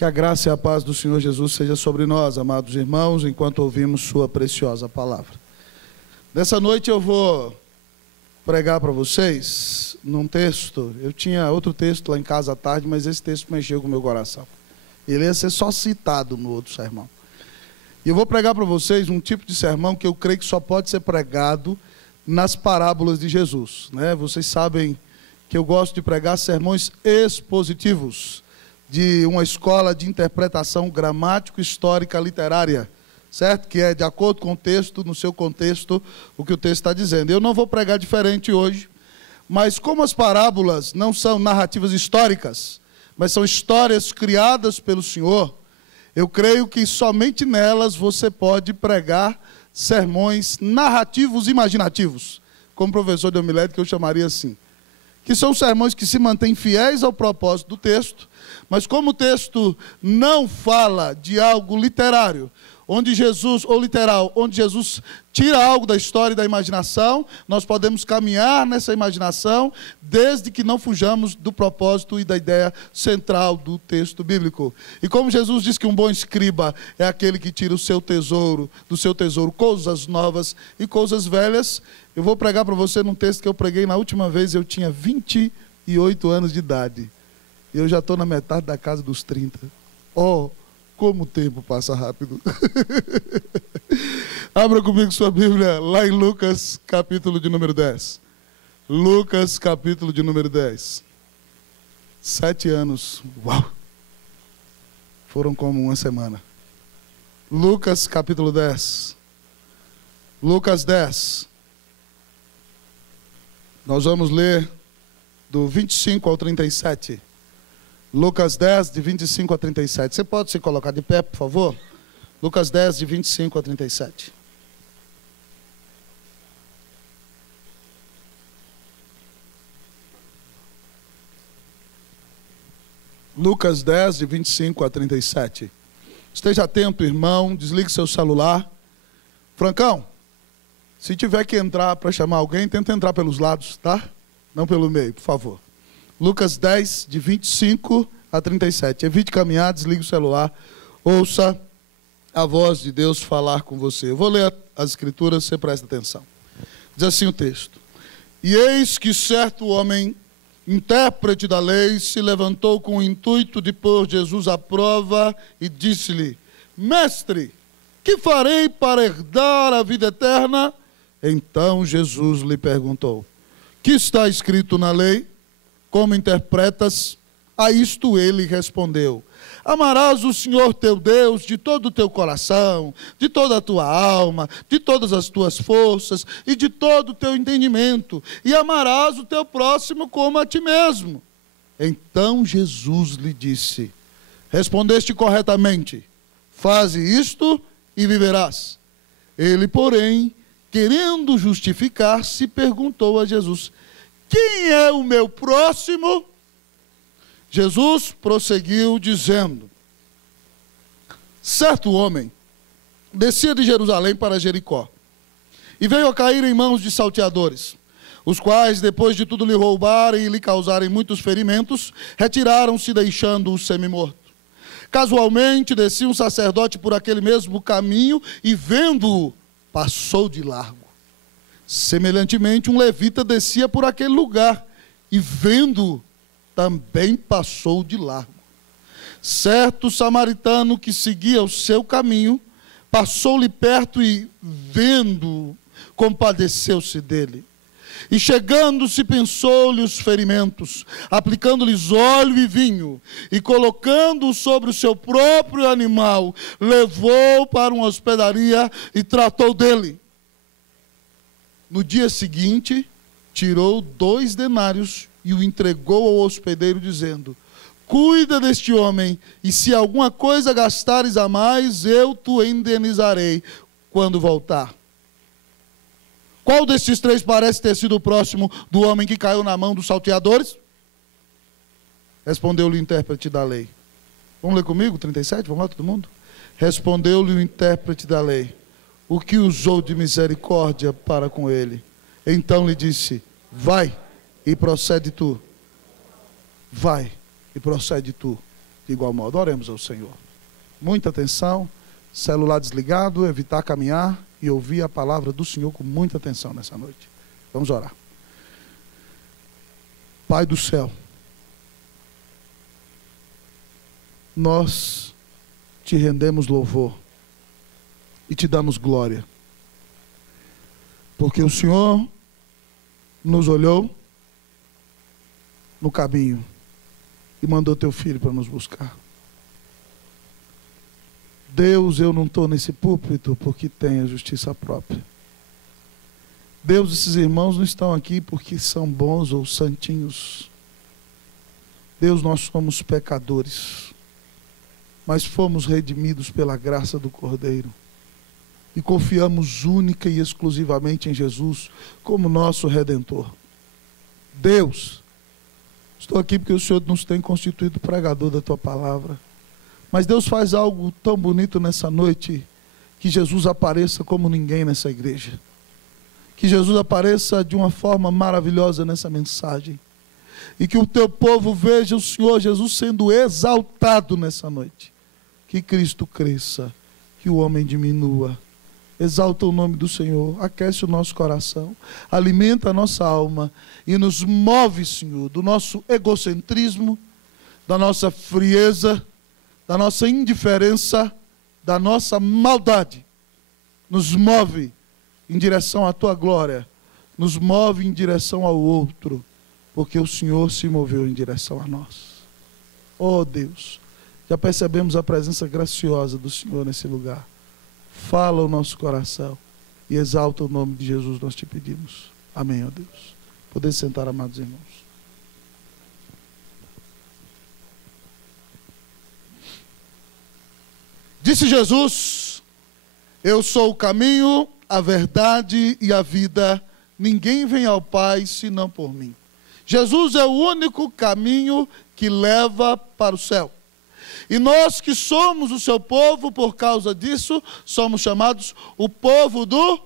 Que a graça e a paz do Senhor Jesus seja sobre nós, amados irmãos, enquanto ouvimos sua preciosa palavra. Nessa noite eu vou pregar para vocês num texto. Eu tinha outro texto lá em casa à tarde, mas esse texto mexeu com o meu coração. Ele ia ser só citado no outro sermão. E eu vou pregar para vocês um tipo de sermão que eu creio que só pode ser pregado nas parábolas de Jesus, né? Vocês sabem que eu gosto de pregar sermões expositivos, de uma escola de interpretação gramático-histórica literária, certo? Que é de acordo com o texto, no seu contexto, o que o texto está dizendo. Eu não vou pregar diferente hoje, mas como as parábolas não são narrativas históricas, mas são histórias criadas pelo Senhor, eu creio que somente nelas você pode pregar sermões narrativos imaginativos, como professor de homilética eu chamaria assim, que são sermões que se mantêm fiéis ao propósito do texto, mas como o texto não fala de algo literário, onde Jesus tira algo da história e da imaginação, nós podemos caminhar nessa imaginação, desde que não fujamos do propósito e da ideia central do texto bíblico. E como Jesus diz que um bom escriba é aquele que tira do seu tesouro, coisas novas e coisas velhas, eu vou pregar para você num texto que eu preguei na última vez, eu tinha 28 anos de idade. Eu já estou na metade da casa dos 30. Oh, como o tempo passa rápido. Abra comigo sua Bíblia lá em Lucas, capítulo de número 10. Lucas, capítulo de número 10. 7 anos. Uau! Foram como uma semana. Lucas, capítulo 10. Lucas 10. Nós vamos ler do 25 ao 37. Lucas 10, de 25 a 37. Você pode se colocar de pé, por favor? Lucas 10, de 25 a 37. Lucas 10, de 25 a 37. Esteja atento, irmão. Desligue seu celular. Francão, se tiver que entrar para chamar alguém, tenta entrar pelos lados, tá? Não pelo meio, por favor. Lucas 10, de 25 a 37. Evite caminhar, desligue o celular, ouça a voz de Deus falar com você. Eu vou ler as escrituras, você presta atenção. Diz assim o texto. E eis que certo homem, intérprete da lei, se levantou com o intuito de pôr Jesus à prova e disse-lhe: Mestre, que farei para herdar a vida eterna? Então Jesus lhe perguntou: que está escrito na lei? Como interpretas? A isto ele respondeu: amarás o Senhor teu Deus de todo o teu coração, de toda a tua alma, de todas as tuas forças e de todo o teu entendimento, e amarás o teu próximo como a ti mesmo. Então Jesus lhe disse: respondeste corretamente, faze isto e viverás. Ele, porém, querendo justificar-se, perguntou a Jesus: quem é o meu próximo? Jesus prosseguiu dizendo: certo homem descia de Jerusalém para Jericó e veio a cair em mãos de salteadores, os quais, depois de tudo lhe roubarem e lhe causarem muitos ferimentos, retiraram-se, deixando-o semi-morto. Casualmente descia um sacerdote por aquele mesmo caminho e, vendo-o, passou de largo. Semelhantemente, um levita descia por aquele lugar e, vendo-o, também passou de largo. Certo samaritano que seguia o seu caminho, passou-lhe perto e, vendo-o, compadeceu-se dele. E chegando-se, pensou-lhe os ferimentos, aplicando-lhes óleo e vinho, e colocando-o sobre o seu próprio animal, levou para uma hospedaria e tratou dele. No dia seguinte, tirou 2 denários e o entregou ao hospedeiro, dizendo: cuida deste homem, e se alguma coisa gastares a mais, eu te indenizarei quando voltar. Qual desses 3 parece ter sido o próximo do homem que caiu na mão dos salteadores? Respondeu-lhe o intérprete da lei. Vamos ler comigo, 37? Vamos lá, todo mundo? Respondeu-lhe o intérprete da lei: o que usou de misericórdia para com ele? Então lhe disse: vai e procede tu. Vai e procede tu. de igual modo. Oremos ao Senhor. Muita atenção, celular desligado, evitar caminhar e ouvir a palavra do Senhor com muita atenção nessa noite. Vamos orar. Pai do céu, nós te rendemos louvor e te damos glória, porque o Senhor nos olhou no caminho e mandou teu filho para nos buscar. Deus, eu não estou nesse púlpito porque tenho a justiça própria. Deus, esses irmãos não estão aqui porque são bons ou santinhos. Deus, nós somos pecadores, mas fomos redimidos pela graça do Cordeiro e confiamos única e exclusivamente em Jesus como nosso Redentor. Deus, estou aqui porque o Senhor nos tem constituído pregador da tua palavra, mas Deus faz algo tão bonito nessa noite, que Jesus apareça como ninguém nessa igreja, que Jesus apareça de uma forma maravilhosa nessa mensagem, e que o teu povo veja o Senhor Jesus sendo exaltado nessa noite. Que Cristo cresça, que o homem diminua. Exalta o nome do Senhor, aquece o nosso coração, alimenta a nossa alma e nos move, Senhor, do nosso egocentrismo, da nossa frieza, da nossa indiferença, da nossa maldade. Nos move em direção à tua glória, nos move em direção ao outro, porque o Senhor se moveu em direção a nós. Oh Deus, já percebemos a presença graciosa do Senhor nesse lugar. Fala o nosso coração e exalta o nome de Jesus, nós te pedimos. Amém, ó Deus. Poder sentar, amados irmãos. Disse Jesus: eu sou o caminho, a verdade e a vida. Ninguém vem ao Pai senão por mim. Jesus é o único caminho que leva para o céu. E nós que somos o seu povo, por causa disso, somos chamados o povo do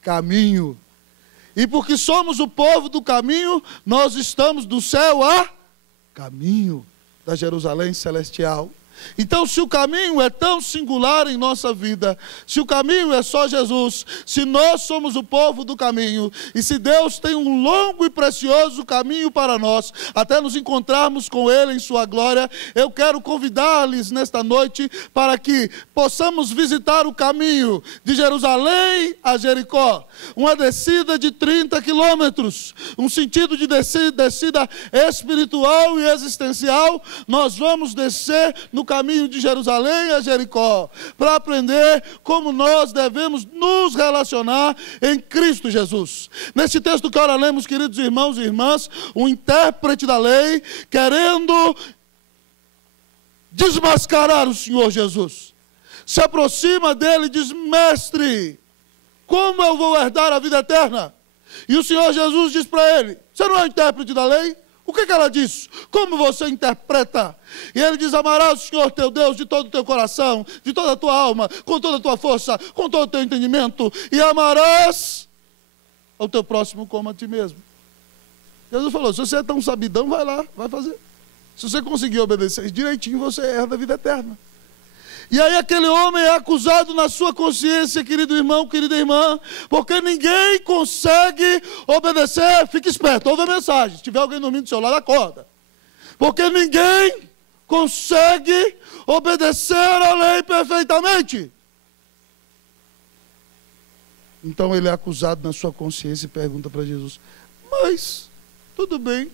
caminho. E porque somos o povo do caminho, nós estamos do céu a caminho da Jerusalém celestial. Então, se o caminho é tão singular em nossa vida, se o caminho é só Jesus, se nós somos o povo do caminho, e se Deus tem um longo e precioso caminho para nós, até nos encontrarmos com Ele em sua glória, eu quero convidar-lhes nesta noite para que possamos visitar o caminho de Jerusalém a Jericó, uma descida de 30 quilômetros, um sentido de descida espiritual e existencial. Nós vamos descer no caminho de Jerusalém a Jericó, para aprender como nós devemos nos relacionar em Cristo Jesus. Nesse texto que ora lemos, queridos irmãos e irmãs, o intérprete da lei, querendo desmascarar o Senhor Jesus, se aproxima dele e diz: mestre, como eu vou herdar a vida eterna? E o Senhor Jesus diz para ele: você não é o intérprete da lei? O que ela diz? Como você interpreta? E ele diz: amarás o Senhor teu Deus de todo o teu coração, de toda a tua alma, com toda a tua força, com todo o teu entendimento, e amarás ao teu próximo como a ti mesmo. Jesus falou: se você é tão sabidão, vai lá, vai fazer. Se você conseguir obedecer direitinho, você herda a vida eterna. E aí aquele homem é acusado na sua consciência, querido irmão, querida irmã, porque ninguém consegue obedecer. Fique esperto, ouve a mensagem. Se tiver alguém dormindo do seu lado, acorda. Porque ninguém consegue obedecer a lei perfeitamente. Então ele é acusado na sua consciência e pergunta para Jesus: mas, tudo bem,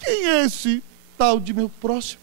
quem é esse tal de meu próximo?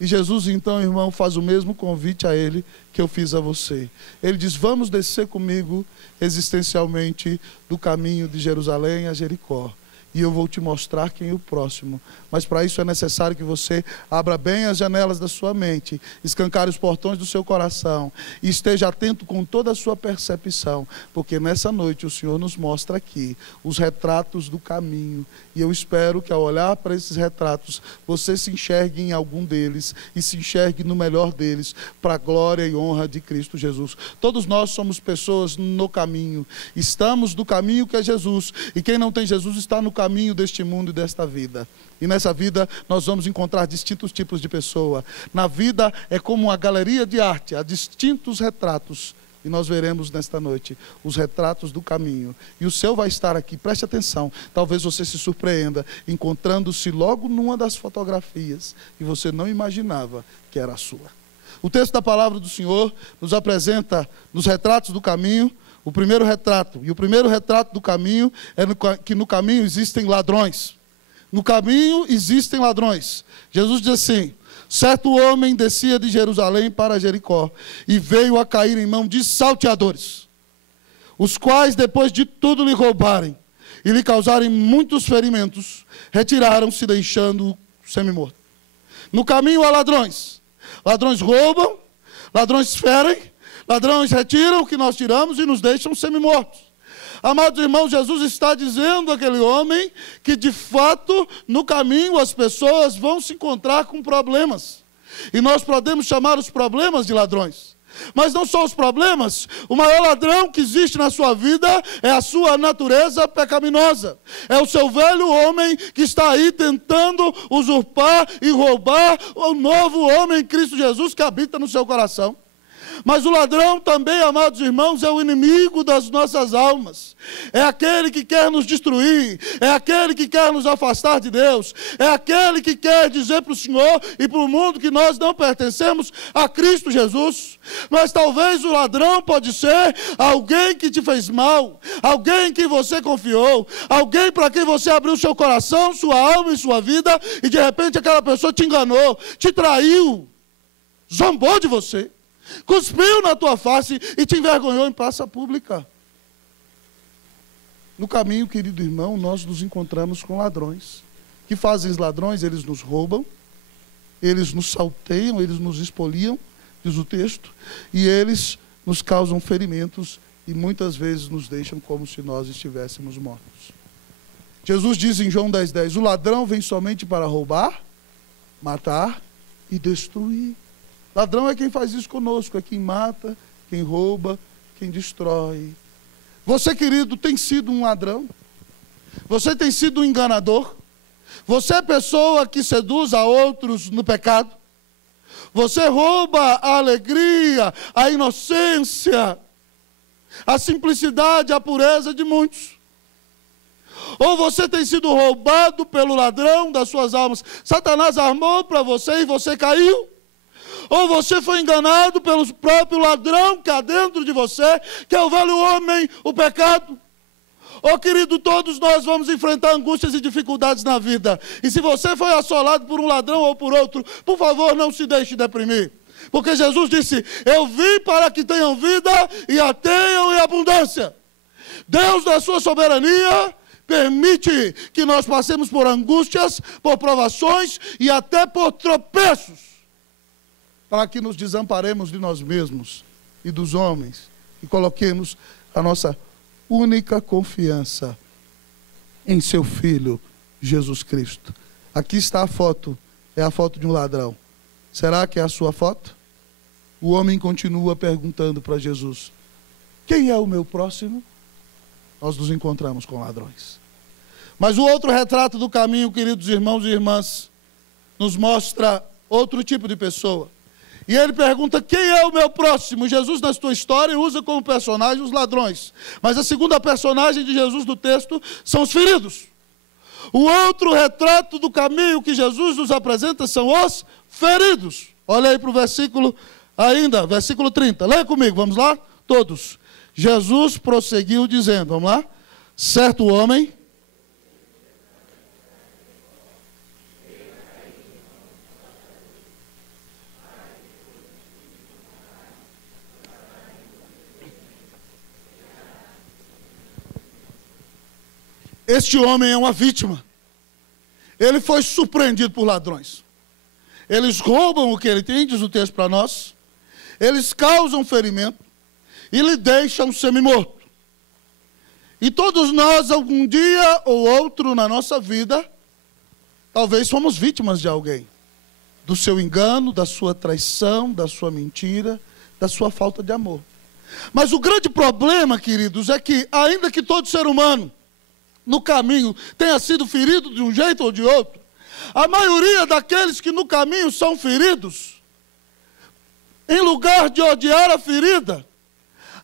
E Jesus, então, irmão, faz o mesmo convite a ele que eu fiz a você. Ele diz: vamos descer comigo existencialmente do caminho de Jerusalém a Jericó, e eu vou te mostrar quem é o próximo. Mas para isso é necessário que você abra bem as janelas da sua mente, escancare os portões do seu coração e esteja atento com toda a sua percepção, porque nessa noite o Senhor nos mostra aqui os retratos do caminho, e eu espero que ao olhar para esses retratos você se enxergue em algum deles e se enxergue no melhor deles, para a glória e honra de Cristo Jesus. Todos nós somos pessoas no caminho, estamos do caminho que é Jesus, e quem não tem Jesus está no caminho deste mundo e desta vida. E nessa vida nós vamos encontrar distintos tipos de pessoa. Na vida é como uma galeria de arte, há distintos retratos. E nós veremos nesta noite os retratos do caminho. E o seu vai estar aqui, preste atenção. Talvez você se surpreenda, encontrando-se logo numa das fotografias que você não imaginava que era a sua. O texto da palavra do Senhor nos apresenta nos retratos do caminho, o primeiro retrato. E o primeiro retrato do caminho é que no caminho existem ladrões. No caminho existem ladrões. Jesus diz assim: certo homem descia de Jerusalém para Jericó e veio a cair em mão de salteadores, os quais, depois de tudo lhe roubarem e lhe causarem muitos ferimentos, retiraram-se, deixando-o semi-morto. No caminho há ladrões. Ladrões roubam, ladrões ferem, ladrões retiram o que nós tiramos e nos deixam semi-mortos. Amados irmãos, Jesus está dizendo àquele homem que, de fato, no caminho as pessoas vão se encontrar com problemas. E nós podemos chamar os problemas de ladrões. Mas não só os problemas, o maior ladrão que existe na sua vida é a sua natureza pecaminosa. É o seu velho homem que está aí tentando usurpar e roubar o novo homem em Cristo Jesus que habita no seu coração. Mas o ladrão também, amados irmãos, é o inimigo das nossas almas. É aquele que quer nos destruir, é aquele que quer nos afastar de Deus, é aquele que quer dizer para o Senhor e para o mundo que nós não pertencemos a Cristo Jesus. Mas talvez o ladrão pode ser alguém que te fez mal, alguém em quem você confiou, alguém para quem você abriu seu coração, sua alma e sua vida, e de repente aquela pessoa te enganou, te traiu, zombou de você, cuspiu na tua face e te envergonhou em praça pública. No caminho, querido irmão, nós nos encontramos com ladrões. Que fazem os ladrões? Eles nos roubam, eles nos salteiam, eles nos expoliam, diz o texto, e eles nos causam ferimentos e muitas vezes nos deixam como se nós estivéssemos mortos. Jesus diz em João 10:10, o ladrão vem somente para roubar, matar e destruir. Ladrão é quem faz isso conosco, é quem mata, quem rouba, quem destrói. Você, querido, tem sido um ladrão? Você tem sido um enganador? Você é pessoa que seduz a outros no pecado? Você rouba a alegria, a inocência, a simplicidade, a pureza de muitos? Ou você tem sido roubado pelo ladrão das suas almas? Satanás armou para você e você caiu? Ou você foi enganado pelo próprio ladrão que há dentro de você, que é o velho homem, o pecado? Oh, querido, todos nós vamos enfrentar angústias e dificuldades na vida. E se você foi assolado por um ladrão ou por outro, por favor, não se deixe deprimir. Porque Jesus disse, eu vim para que tenham vida e a tenham em abundância. Deus, na sua soberania, permite que nós passemos por angústias, por provações e até por tropeços, para que nos desamparemos de nós mesmos e dos homens e coloquemos a nossa única confiança em seu Filho, Jesus Cristo. Aqui está a foto, é a foto de um ladrão. Será que é a sua foto? O homem continua perguntando para Jesus, quem é o meu próximo? Nós nos encontramos com ladrões. Mas o outro retrato do caminho, queridos irmãos e irmãs, nos mostra outro tipo de pessoa. E ele pergunta, quem é o meu próximo? Jesus, na sua história, usa como personagem os ladrões. Mas a segunda personagem de Jesus do texto são os feridos. O outro retrato do caminho que Jesus nos apresenta são os feridos. Olha aí para o versículo ainda, versículo 30. Leia comigo, vamos lá? Todos. Jesus prosseguiu dizendo, vamos lá? Certo homem... Este homem é uma vítima. Ele foi surpreendido por ladrões. Eles roubam o que ele tem, diz o texto para nós. Eles causam ferimento e lhe deixam semi-morto. E todos nós, algum dia ou outro na nossa vida, talvez fomos vítimas de alguém. Do seu engano, da sua traição, da sua mentira, da sua falta de amor. Mas o grande problema, queridos, é que, ainda que todo ser humano no caminho tenha sido ferido de um jeito ou de outro. A maioria daqueles que no caminho são feridos, em lugar de odiar a ferida,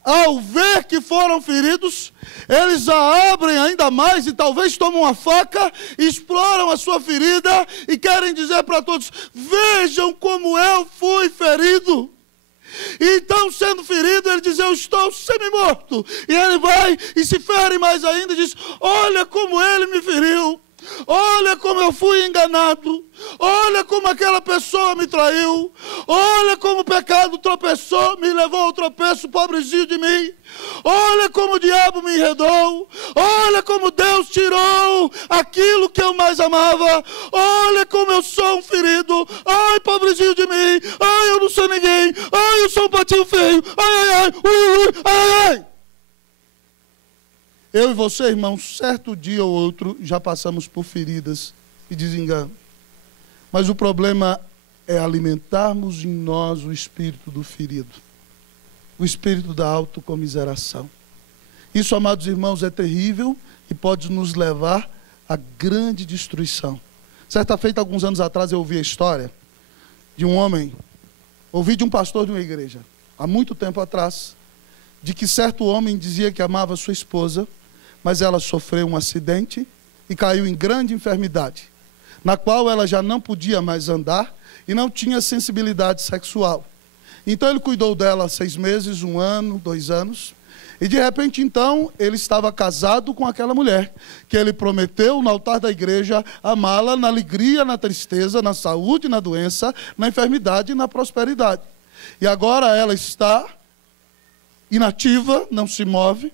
ao ver que foram feridos, eles a abrem ainda mais e talvez tomam uma faca, exploram a sua ferida e querem dizer para todos: vejam como eu fui ferido. E então, sendo ferido, ele diz: eu estou semi-morto. E ele vai e se fere mais ainda e diz: olha como ele me feriu. Olha como eu fui enganado. Olha como aquela pessoa me traiu. Olha como o pecado tropeçou, me levou ao tropeço, pobrezinho de mim. Olha como o diabo me enredou. Olha como Deus tirou aquilo que eu mais amava. Olha como eu sou um ferido. Ai, pobrezinho de mim. Ai, eu não sou ninguém. Ai, eu sou um patinho feio. Ai, ai, ai, ai, ai. Eu e você, irmãos, certo dia ou outro, já passamos por feridas e desengano. Mas o problema é alimentarmos em nós o espírito do ferido. O espírito da autocomiseração. Isso, amados irmãos, é terrível e pode nos levar à grande destruição. Certa feita, alguns anos atrás, eu ouvi a história de um homem, ouvi de um pastor de uma igreja, há muito tempo atrás, de que certo homem dizia que amava sua esposa, mas ela sofreu um acidente e caiu em grande enfermidade, na qual ela já não podia mais andar e não tinha sensibilidade sexual. Então ele cuidou dela 6 meses, 1 ano, 2 anos, e de repente então ele estava casado com aquela mulher, que ele prometeu no altar da igreja amá-la na alegria, na tristeza, na saúde, na doença, na enfermidade e na prosperidade. E agora ela está inativa, não se move,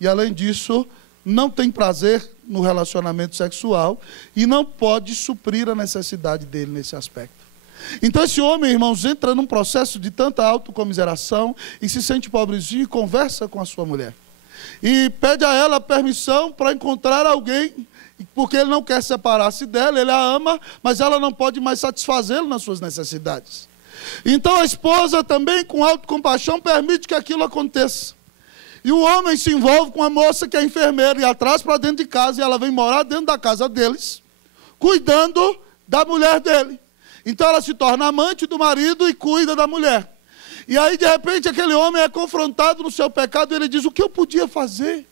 e além disso, não tem prazer no relacionamento sexual e não pode suprir a necessidade dele nesse aspecto. Então esse homem, irmãos, entra num processo de tanta autocomiseração e se sente pobrezinho e conversa com a sua mulher. E pede a ela permissão para encontrar alguém, porque ele não quer separar-se dela, ele a ama, mas ela não pode mais satisfazê-lo nas suas necessidades. Então a esposa também, com autocompaixão, permite que aquilo aconteça. E o homem se envolve com a moça que é enfermeira e atrás para dentro de casa, e ela vem morar dentro da casa deles, cuidando da mulher dele. Então ela se torna amante do marido e cuida da mulher. E aí de repente aquele homem é confrontado no seu pecado e ele diz: o que eu podia fazer?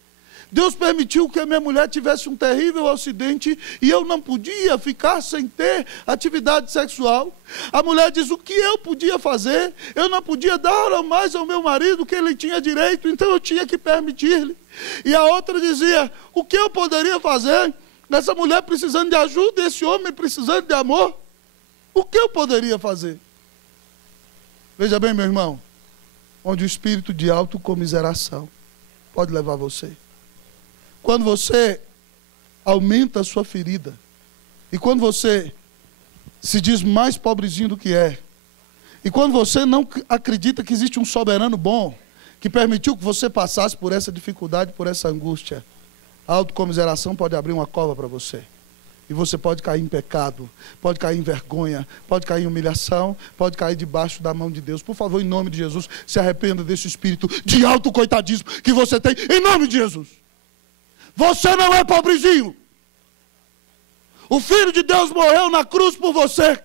Deus permitiu que a minha mulher tivesse um terrível acidente e eu não podia ficar sem ter atividade sexual. A mulher diz: o que eu podia fazer? Eu não podia dar mais ao meu marido que ele tinha direito, então eu tinha que permitir-lhe. E a outra dizia: o que eu poderia fazer? Essa mulher precisando de ajuda, esse homem precisando de amor. O que eu poderia fazer? Veja bem, meu irmão, onde o espírito de autocomiseração pode levar você. Quando você aumenta a sua ferida, e quando você se diz mais pobrezinho do que é, e quando você não acredita que existe um soberano bom, que permitiu que você passasse por essa dificuldade, por essa angústia, a autocomiseração pode abrir uma cova para você. E você pode cair em pecado, pode cair em vergonha, pode cair em humilhação, pode cair debaixo da mão de Deus. Por favor, em nome de Jesus, se arrependa desse espírito de autocoitadismo que você tem, em nome de Jesus. Você não é pobrezinho. O Filho de Deus morreu na cruz por você.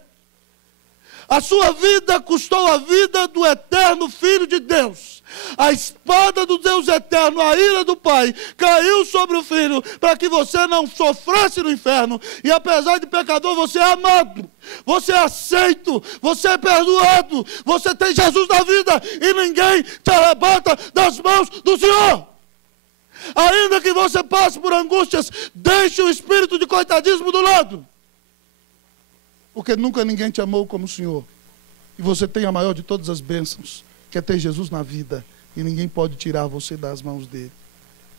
A sua vida custou a vida do eterno Filho de Deus. A espada do Deus eterno, a ira do Pai, caiu sobre o Filho para que você não sofresse no inferno. E apesar de pecador, você é amado, você é aceito, você é perdoado, você tem Jesus na vida e ninguém te arrebata das mãos do Senhor. Ainda que você passe por angústias, deixe o espírito de coitadismo do lado. Porque nunca ninguém te amou como o Senhor. E você tem a maior de todas as bênçãos, que é ter Jesus na vida. E ninguém pode tirar você das mãos dele.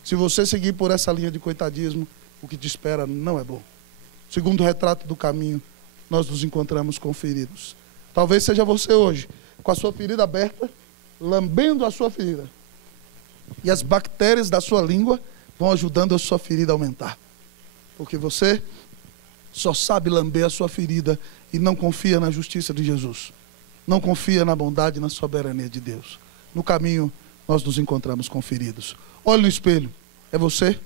Se você seguir por essa linha de coitadismo, o que te espera não é bom. Segundo o retrato do caminho, nós nos encontramos com feridos. Talvez seja você hoje, com a sua ferida aberta, lambendo a sua ferida. E as bactérias da sua língua vão ajudando a sua ferida a aumentar. Porque você só sabe lamber a sua ferida e não confia na justiça de Jesus. Não confia na bondade e na soberania de Deus. No caminho, nós nos encontramos com feridos. Olhe no espelho. É você?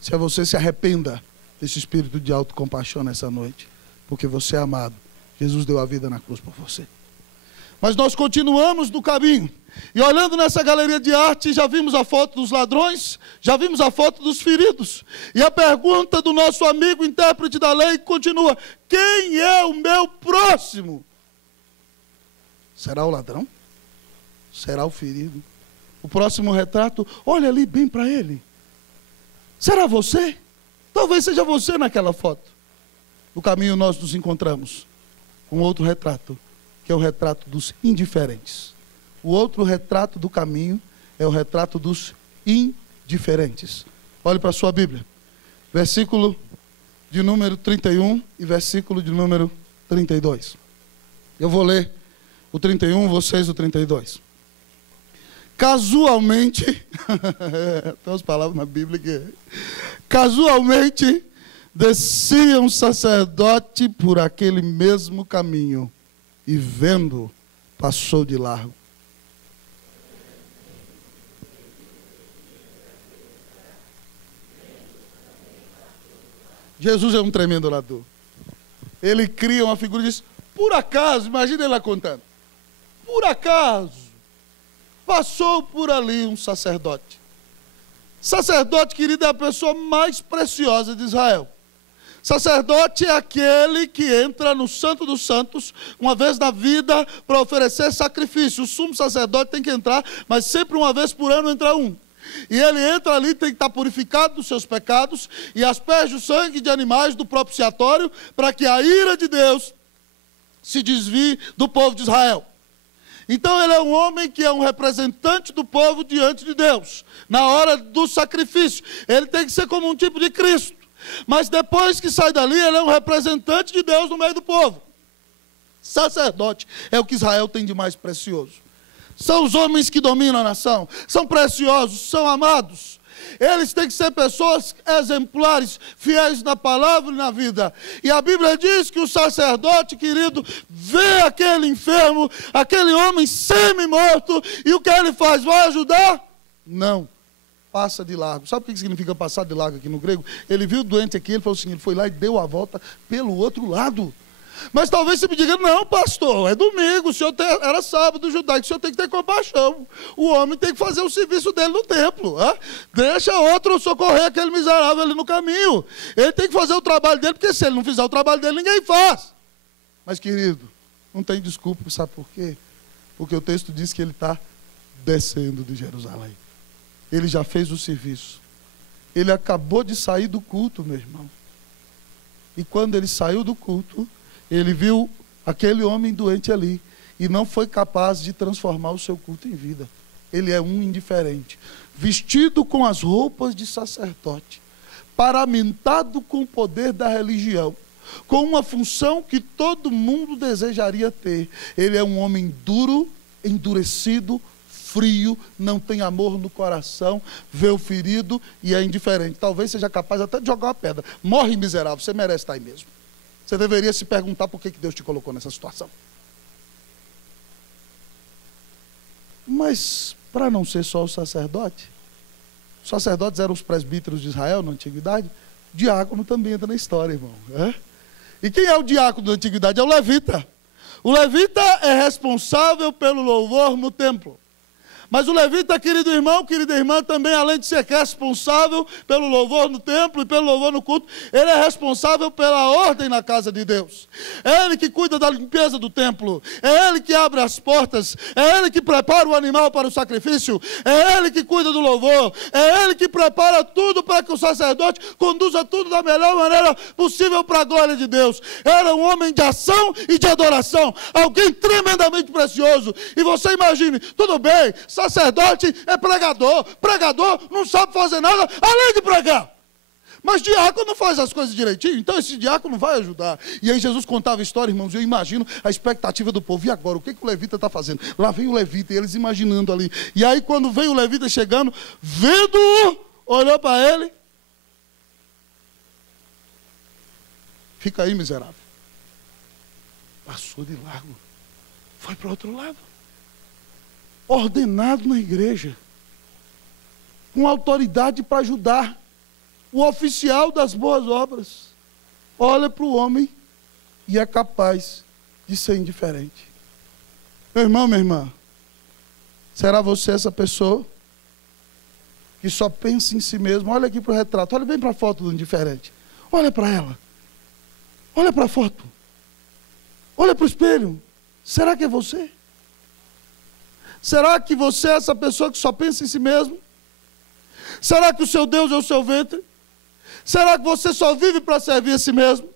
Se é você, se arrependa desse espírito de autocompaixão nessa noite, porque você é amado. Jesus deu a vida na cruz por você. Mas nós continuamos no caminho. E olhando nessa galeria de arte, já vimos a foto dos ladrões, já vimos a foto dos feridos. E a pergunta do nosso amigo intérprete da lei continua: quem é o meu próximo? Será o ladrão? Será o ferido? O próximo retrato, olha ali bem para ele. Será você? Talvez seja você naquela foto. No caminho nós nos encontramos com outro retrato, que é o retrato dos indiferentes. O outro retrato do caminho é o retrato dos indiferentes. Olhe para a sua Bíblia. Versículo de número 31 e versículo de número 32. Eu vou ler o 31, vocês o 32. Casualmente, tem umas palavras na Bíblia que... Casualmente, descia um sacerdote por aquele mesmo caminho e vendo, passou de largo. Jesus é um tremendo orador. Ele cria uma figura e diz, por acaso, imagina ele lá contando, por acaso, passou por ali um sacerdote. Sacerdote, querido, é a pessoa mais preciosa de Israel. Sacerdote é aquele que entra no Santo dos Santos uma vez na vida para oferecer sacrifício. O sumo sacerdote tem que entrar, mas sempre uma vez por ano entra um. E ele entra ali, tem que estar purificado dos seus pecados e asperge o sangue de animais do propiciatório para que a ira de Deus se desvie do povo de Israel. Então ele é um homem que é um representante do povo diante de Deus. Na hora do sacrifício, ele tem que ser como um tipo de Cristo. Mas depois que sai dali, ele é um representante de Deus no meio do povo. Sacerdote é o que Israel tem de mais precioso. São os homens que dominam a nação. São preciosos, são amados. Eles têm que ser pessoas exemplares, fiéis na palavra e na vida. E a Bíblia diz que o sacerdote, querido, vê aquele enfermo, aquele homem semi-morto, e o que ele faz? Vai ajudar? Não. Passa de largo. Sabe o que significa passar de largo aqui no grego? Ele viu o doente aqui, ele falou assim, ele foi lá e deu a volta pelo outro lado. Mas talvez você me diga, não, pastor, é domingo, o senhor era sábado judaico, o senhor tem que ter compaixão. O homem tem que fazer o serviço dele no templo. Deixa outro socorrer aquele miserável ali no caminho. Ele tem que fazer o trabalho dele, porque se ele não fizer o trabalho dele, ninguém faz. Mas, querido, não tem desculpa, sabe por quê? Porque o texto diz que ele está descendo de Jerusalém. Ele já fez o serviço. Ele acabou de sair do culto, meu irmão. E quando ele saiu do culto, ele viu aquele homem doente ali e não foi capaz de transformar o seu culto em vida. Ele é um indiferente, vestido com as roupas de sacerdote, paramentado com o poder da religião, com uma função que todo mundo desejaria ter. Ele é um homem duro, endurecido, frio, não tem amor no coração, vê o ferido e é indiferente. Talvez seja capaz até de jogar uma pedra. Morre miserável, você merece estar aí mesmo. Você deveria se perguntar por que Deus te colocou nessa situação. Mas, para não ser só o sacerdote, os sacerdotes eram os presbíteros de Israel na antiguidade, diácono também entra na história, irmão. E quem é o diácono da antiguidade? É o levita. O levita é responsável pelo louvor no templo. Mas o levita, querido irmão, querida irmã, também, além de ser responsável pelo louvor no templo e pelo louvor no culto, ele é responsável pela ordem na casa de Deus. É ele que cuida da limpeza do templo, é ele que abre as portas, é ele que prepara o animal para o sacrifício, é ele que cuida do louvor, é ele que prepara tudo para que o sacerdote conduza tudo da melhor maneira possível para a glória de Deus. Era um homem de ação e de adoração, alguém tremendamente precioso. E você imagine, tudo bem, sacerdote é pregador, pregador não sabe fazer nada além de pregar. Mas diácono faz as coisas direitinho, então esse diácono vai ajudar. E aí Jesus contava a história, irmãos, e eu imagino a expectativa do povo. E agora, o que o levita está fazendo? Lá vem o levita, e eles imaginando ali. E aí quando vem o levita chegando, vendo-o, olhou para ele. Fica aí, miserável. Passou de largo, foi para o outro lado. Ordenado na igreja, com autoridade para ajudar, o oficial das boas obras, olha para o homem e é capaz de ser indiferente. Meu irmão, minha irmã, será você essa pessoa que só pensa em si mesmo? Olha aqui para o retrato, olha bem para a foto do indiferente. Olha para ela. Olha para a foto. Olha para o espelho. Será que é você? Será que você é essa pessoa que só pensa em si mesmo? Será que o seu Deus é o seu ventre? Será que você só vive para servir a si mesmo?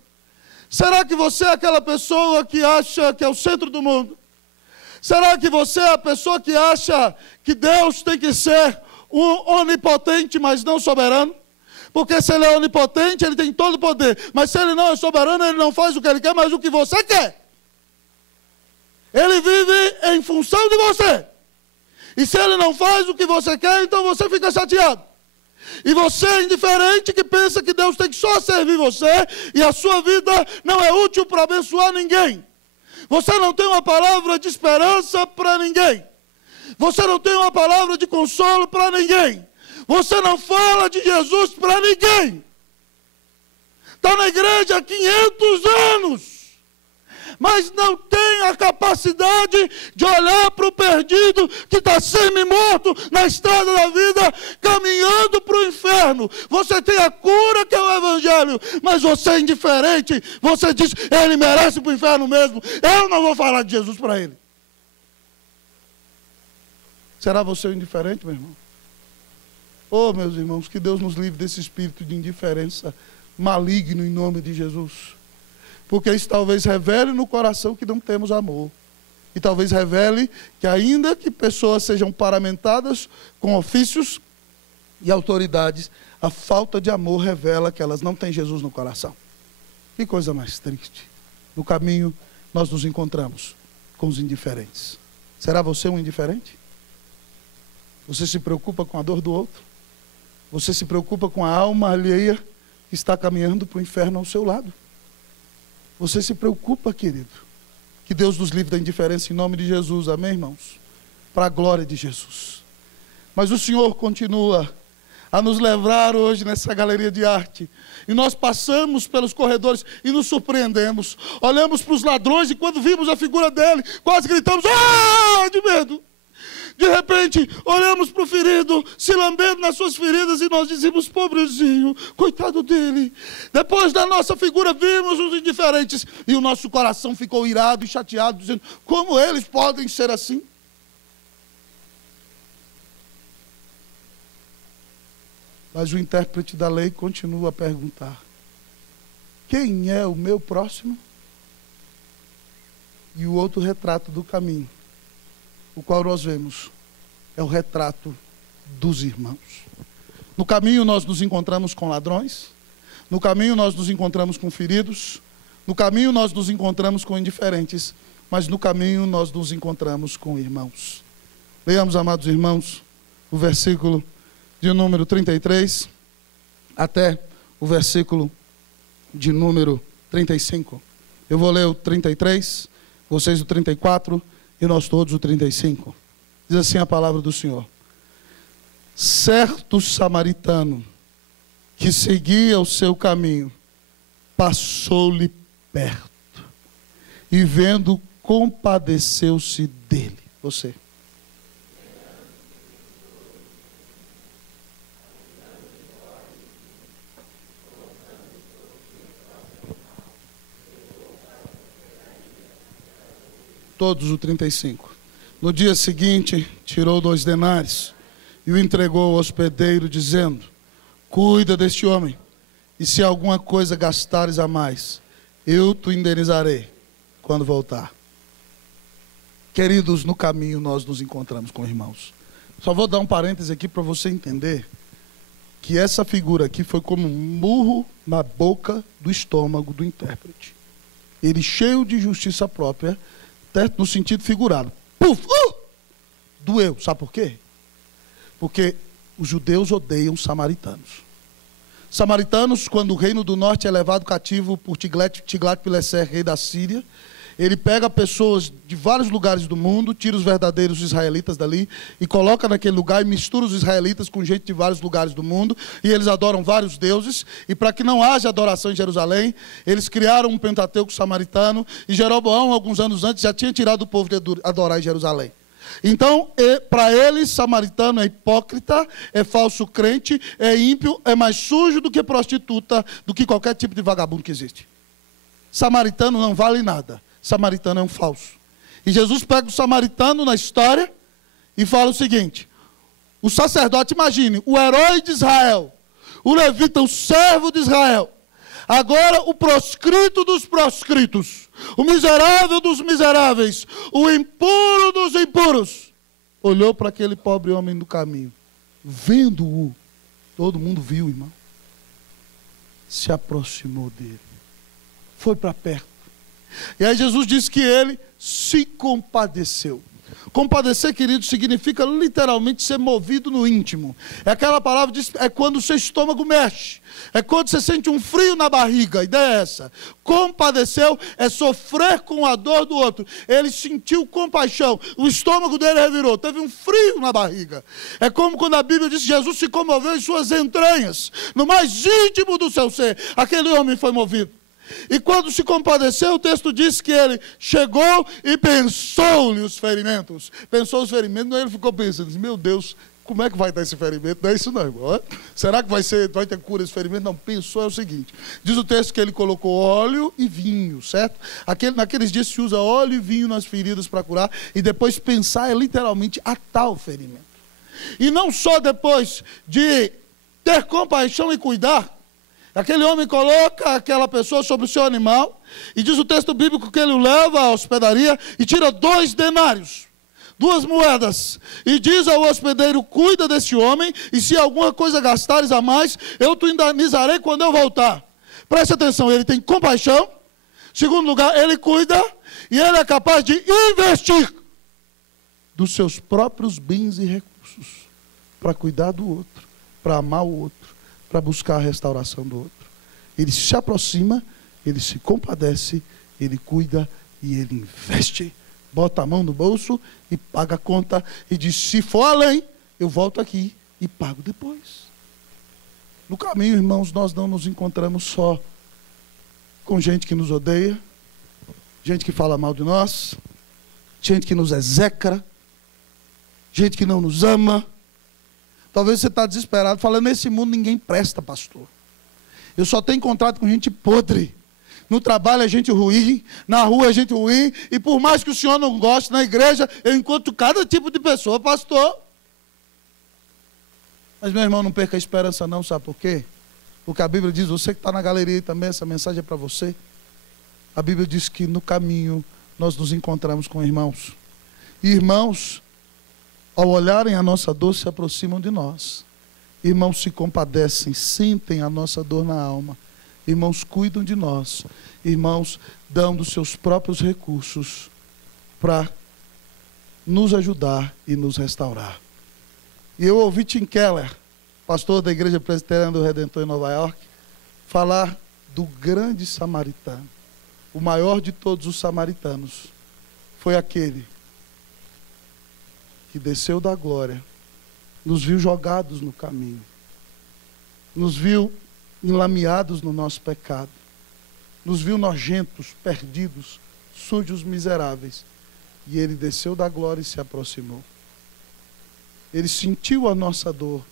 Será que você é aquela pessoa que acha que é o centro do mundo? Será que você é a pessoa que acha que Deus tem que ser onipotente, mas não soberano? Porque se ele é onipotente, ele tem todo o poder. Mas se ele não é soberano, ele não faz o que ele quer, mas o que você quer. Ele vive em função de você. E se ele não faz o que você quer, então você fica chateado. E você é indiferente que pensa que Deus tem que só servir você e a sua vida não é útil para abençoar ninguém. Você não tem uma palavra de esperança para ninguém. Você não tem uma palavra de consolo para ninguém. Você não fala de Jesus para ninguém. Está na igreja há 500 anos. Mas não tem a capacidade de olhar para o perdido que está semi-morto na estrada da vida, caminhando para o inferno. Você tem a cura que é o Evangelho, mas você é indiferente. Você diz, ele merece para o inferno mesmo. Eu não vou falar de Jesus para ele. Será você o indiferente, meu irmão? Oh, meus irmãos, que Deus nos livre desse espírito de indiferença maligno em nome de Jesus. Porque isso talvez revele no coração que não temos amor. E talvez revele que ainda que pessoas sejam paramentadas com ofícios e autoridades, a falta de amor revela que elas não têm Jesus no coração. Que coisa mais triste. No caminho nós nos encontramos com os indiferentes. Será você um indiferente? Você se preocupa com a dor do outro? Você se preocupa com a alma alheia que está caminhando para o inferno ao seu lado? Você se preocupa, querido? Que Deus nos livre da indiferença em nome de Jesus, amém, irmãos? Para a glória de Jesus. Mas o Senhor continua a nos levar hoje nessa galeria de arte. E nós passamos pelos corredores e nos surpreendemos. Olhamos para os ladrões e quando vimos a figura dele, quase gritamos, ah, de medo. De repente, olhamos para o ferido, se lambendo nas suas feridas, e nós dizemos, pobrezinho, coitado dele. Depois da nossa figura, vimos os indiferentes, e o nosso coração ficou irado e chateado, dizendo, como eles podem ser assim? Mas o intérprete da lei continua a perguntar, quem é o meu próximo? E o outro retrato do caminho, o qual nós vemos, é o retrato dos irmãos. No caminho nós nos encontramos com ladrões, no caminho nós nos encontramos com feridos, no caminho nós nos encontramos com indiferentes, mas no caminho nós nos encontramos com irmãos. Leamos, amados irmãos, o versículo de número 33 até o versículo de número 35. Eu vou ler o 33, vocês o 34 e nós todos o 35. Diz assim a palavra do Senhor. Certo samaritano que seguia o seu caminho, passou-lhe perto e vendo, compadeceu-se dele. Você. Todos o 35. No dia seguinte, tirou 2 denários e o entregou ao hospedeiro, dizendo, cuida deste homem, e se alguma coisa gastares a mais, eu te indenizarei quando voltar. Queridos, no caminho nós nos encontramos com irmãos. Só vou dar um parêntese aqui para você entender que essa figura aqui foi como um murro na boca do estômago do intérprete. Ele cheio de justiça própria, no sentido figurado. Puf! Doeu. Sabe por quê? Porque os judeus odeiam samaritanos. Samaritanos, quando o reino do norte é levado cativo por Tiglat-Pileser, rei da Síria, Ele pega pessoas de vários lugares do mundo, tira os verdadeiros israelitas dali e coloca naquele lugar e mistura os israelitas com gente de vários lugares do mundo, e eles adoram vários deuses, e para que não haja adoração em Jerusalém, eles criaram um Pentateuco samaritano, e Jeroboão, alguns anos antes, já tinha tirado o povo de adorar em Jerusalém. Então, para eles, samaritano é hipócrita, é falso crente, é ímpio, é mais sujo do que prostituta, do que qualquer tipo de vagabundo que existe. Samaritano não vale nada. Samaritano é um falso. E Jesus pega o samaritano na história e fala o seguinte: o sacerdote, imagine, o herói de Israel, o levita, o servo de Israel, agora o proscrito dos proscritos, o miserável dos miseráveis, o impuro dos impuros, olhou para aquele pobre homem no caminho, vendo-o, todo mundo viu, irmão, se aproximou dele, foi para perto, e aí Jesus disse que ele se compadeceu. Compadecer, querido, significa literalmente ser movido no íntimo. É aquela palavra, é quando o seu estômago mexe. É quando você sente um frio na barriga. A ideia é essa. Compadeceu é sofrer com a dor do outro. Ele sentiu compaixão. O estômago dele revirou. Teve um frio na barriga. É como quando a Bíblia diz que Jesus se comoveu em suas entranhas. No mais íntimo do seu ser. Aquele homem foi movido. E quando se compadeceu, o texto diz que ele chegou e pensou-lhe os ferimentos. Pensou os ferimentos, ele ficou pensando, meu Deus, como é que vai dar esse ferimento? Não é isso não, irmão. Será que vai ter cura esse ferimento? Não, pensou é o seguinte. Diz o texto que ele colocou óleo e vinho, certo? Naqueles dias se usa óleo e vinho nas feridas para curar. E depois pensar é literalmente atar o ferimento. E não só depois de ter compaixão e cuidar, aquele homem coloca aquela pessoa sobre o seu animal, e diz o texto bíblico que ele o leva à hospedaria e tira 2 denários, 2 moedas, e diz ao hospedeiro, cuida desse homem, e se alguma coisa gastares a mais, eu te indenizarei quando eu voltar. Preste atenção, ele tem compaixão. Segundo lugar, ele cuida, e ele é capaz de investir dos seus próprios bens e recursos para cuidar do outro, para amar o outro, para buscar a restauração do outro. Ele se aproxima, ele se compadece, ele cuida e ele investe. Bota a mão no bolso e paga a conta e diz, se for além, eu volto aqui e pago depois. No caminho, irmãos, nós não nos encontramos só com gente que nos odeia, gente que fala mal de nós, gente que nos execra, gente que não nos ama. Talvez você está desesperado, falando, nesse mundo ninguém presta, pastor. Eu só tenho contato com gente podre. No trabalho é gente ruim, na rua é gente ruim, e por mais que o senhor não goste, na igreja eu encontro cada tipo de pessoa, pastor. Mas, meu irmão, não perca a esperança não, sabe por quê? Porque a Bíblia diz, você que está na galeria aí também, essa mensagem é para você. A Bíblia diz que no caminho nós nos encontramos com irmãos. E irmãos, ao olharem a nossa dor, se aproximam de nós. Irmãos se compadecem, sentem a nossa dor na alma. Irmãos cuidam de nós. Irmãos dão dos seus próprios recursos para nos ajudar e nos restaurar. E eu ouvi Tim Keller, pastor da Igreja Presbiteriana do Redentor em Nova York, falar do grande samaritano. O maior de todos os samaritanos foi aquele que desceu da glória, nos viu jogados no caminho, nos viu enlameados no nosso pecado, nos viu nojentos, perdidos, sujos, miseráveis, e ele desceu da glória e se aproximou. Ele sentiu a nossa dor,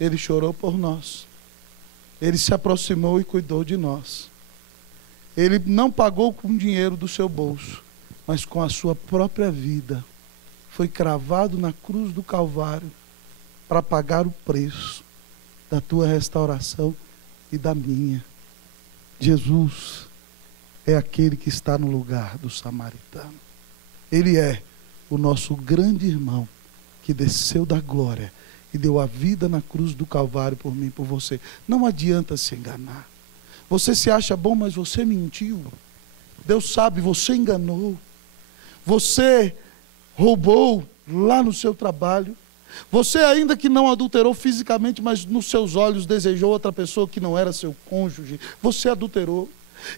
ele chorou por nós, ele se aproximou e cuidou de nós. Ele não pagou com dinheiro do seu bolso, mas com a sua própria vida. Foi cravado na cruz do Calvário para pagar o preço da tua restauração e da minha. Jesus é aquele que está no lugar do samaritano. Ele é o nosso grande irmão que desceu da glória e deu a vida na cruz do Calvário por mim e por você. Não adianta se enganar. Você se acha bom, mas você mentiu. Deus sabe, você enganou. Você roubou lá no seu trabalho. Você ainda que não adulterou fisicamente, mas nos seus olhos desejou outra pessoa que não era seu cônjuge. Você adulterou.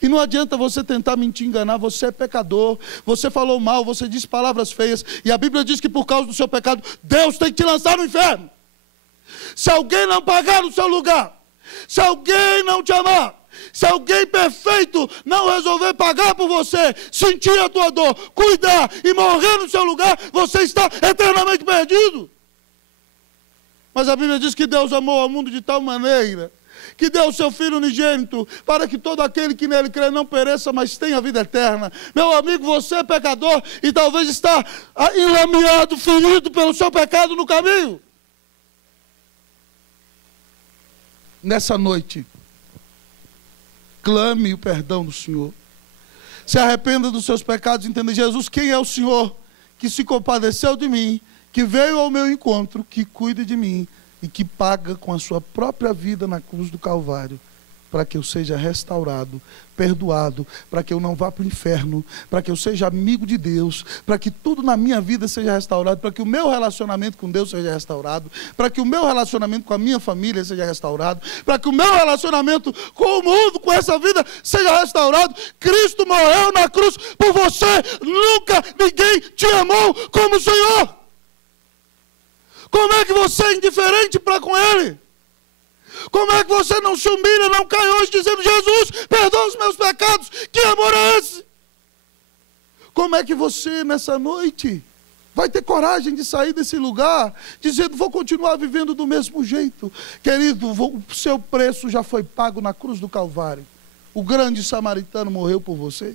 E não adianta você tentar mentir, enganar, você é pecador, você falou mal, você disse palavras feias, e a Bíblia diz que por causa do seu pecado, Deus tem que te lançar no inferno. Se alguém não pagar no seu lugar, se alguém não te amar, se alguém perfeito não resolver pagar por você, sentir a tua dor, cuidar e morrer no seu lugar, você está eternamente perdido. Mas a Bíblia diz que Deus amou ao mundo de tal maneira que deu o seu Filho unigênito, para que todo aquele que nele crê não pereça, mas tenha vida eterna. Meu amigo, você é pecador e talvez está enlameado, ferido pelo seu pecado no caminho. Nessa noite, clame o perdão do Senhor. Se arrependa dos seus pecados, entenda, Jesus, quem é o Senhor que se compadeceu de mim, que veio ao meu encontro, que cuida de mim, e que paga com a sua própria vida na cruz do Calvário, para que eu seja restaurado, perdoado, para que eu não vá para o inferno, para que eu seja amigo de Deus, para que tudo na minha vida seja restaurado, para que o meu relacionamento com Deus seja restaurado, para que o meu relacionamento com a minha família seja restaurado, para que o meu relacionamento com o mundo, com essa vida, seja restaurado. Cristo morreu na cruz por você. Nunca ninguém te amou como o Senhor. Como é que você é indiferente para com Ele? Como é que você não se humilha, não cai hoje dizendo, Jesus, perdoa os meus pecados? Que amor é esse? Como é que você nessa noite vai ter coragem de sair desse lugar, dizendo, vou continuar vivendo do mesmo jeito? Querido, o seu preço já foi pago na cruz do Calvário. O grande samaritano morreu por você.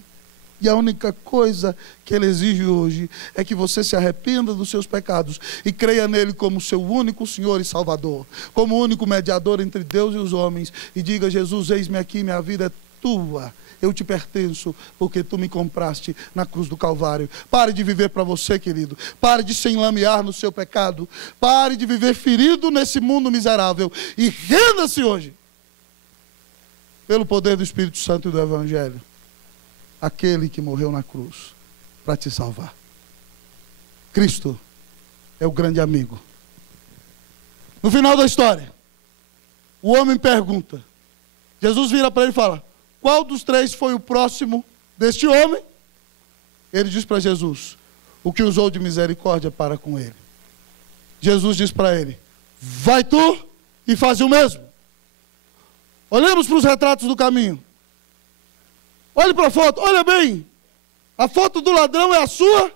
E a única coisa que Ele exige hoje é que você se arrependa dos seus pecados e creia nele como seu único Senhor e Salvador, como único mediador entre Deus e os homens, e diga, Jesus, eis-me aqui, minha vida é tua, eu te pertenço, porque tu me compraste na cruz do Calvário. Pare de viver para você, querido. Pare de se enlamear no seu pecado. Pare de viver ferido nesse mundo miserável e renda-se hoje, pelo poder do Espírito Santo e do Evangelho, aquele que morreu na cruz para te salvar. Cristo é o grande amigo. No final da história, o homem pergunta, Jesus vira para ele e fala, qual dos três foi o próximo deste homem? Ele diz para Jesus, o que usou de misericórdia para com ele. Jesus diz para ele, vai tu e faz o mesmo. Olhemos para os retratos do caminho. Olhe para a foto, olha bem. A foto do ladrão é a sua.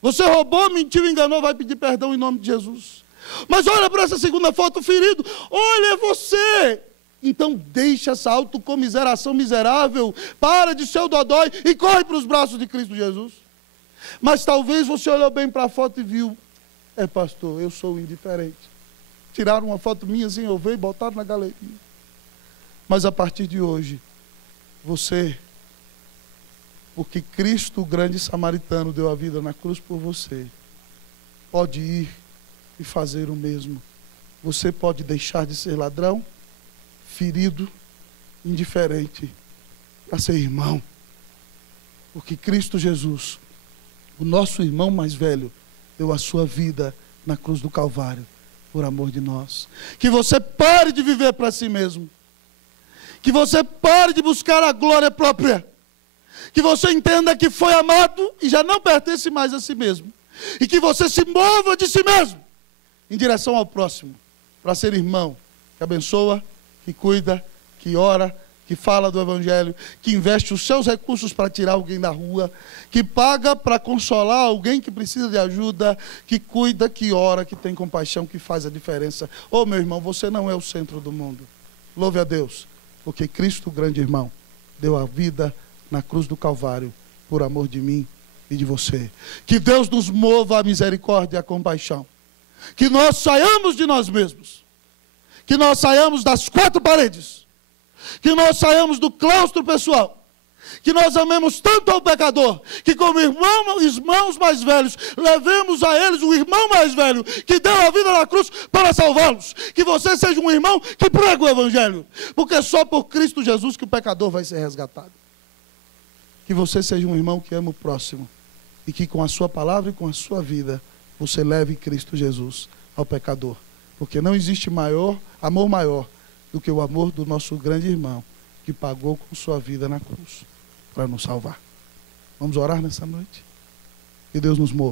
Você roubou, mentiu, enganou, vai pedir perdão em nome de Jesus. Mas olha para essa segunda foto, ferido. Olha, é você. Então deixa essa autocomiseração miserável. Para de ser o dodói e corre para os braços de Cristo Jesus. Mas talvez você olhou bem para a foto e viu. É, pastor, eu sou indiferente. Tiraram uma foto minha sem eu ver e botaram na galeria. Mas a partir de hoje, você, porque Cristo, o grande samaritano, deu a vida na cruz por você, pode ir e fazer o mesmo. Você pode deixar de ser ladrão, ferido, indiferente, para ser irmão. Porque Cristo Jesus, o nosso irmão mais velho, deu a sua vida na cruz do Calvário, por amor de nós. Que você pare de viver para si mesmo. Que você pare de buscar a glória própria. Que você entenda que foi amado e já não pertence mais a si mesmo. E que você se mova de si mesmo em direção ao próximo, para ser irmão, que abençoa, que cuida, que ora, que fala do Evangelho, que investe os seus recursos para tirar alguém da rua, que paga para consolar alguém que precisa de ajuda, que cuida, que ora, que tem compaixão, que faz a diferença. Ô meu irmão, você não é o centro do mundo. Louve a Deus. Porque Cristo, o grande irmão, deu a vida na cruz do Calvário, por amor de mim e de você. Que Deus nos mova a misericórdia e a compaixão. Que nós saiamos de nós mesmos. Que nós saiamos das quatro paredes. Que nós saiamos do claustro pessoal. Que nós amemos tanto ao pecador, que como irmãos mais velhos, levemos a eles o irmão mais velho, que deu a vida na cruz para salvá-los. Que você seja um irmão que prega o Evangelho, porque é só por Cristo Jesus que o pecador vai ser resgatado. Que você seja um irmão que ama o próximo, e que com a sua palavra e com a sua vida, você leve Cristo Jesus ao pecador. Porque não existe amor maior do que o amor do nosso grande irmão, que pagou com sua vida na cruz para nos salvar. Vamos orar nessa noite? Que Deus nos mova.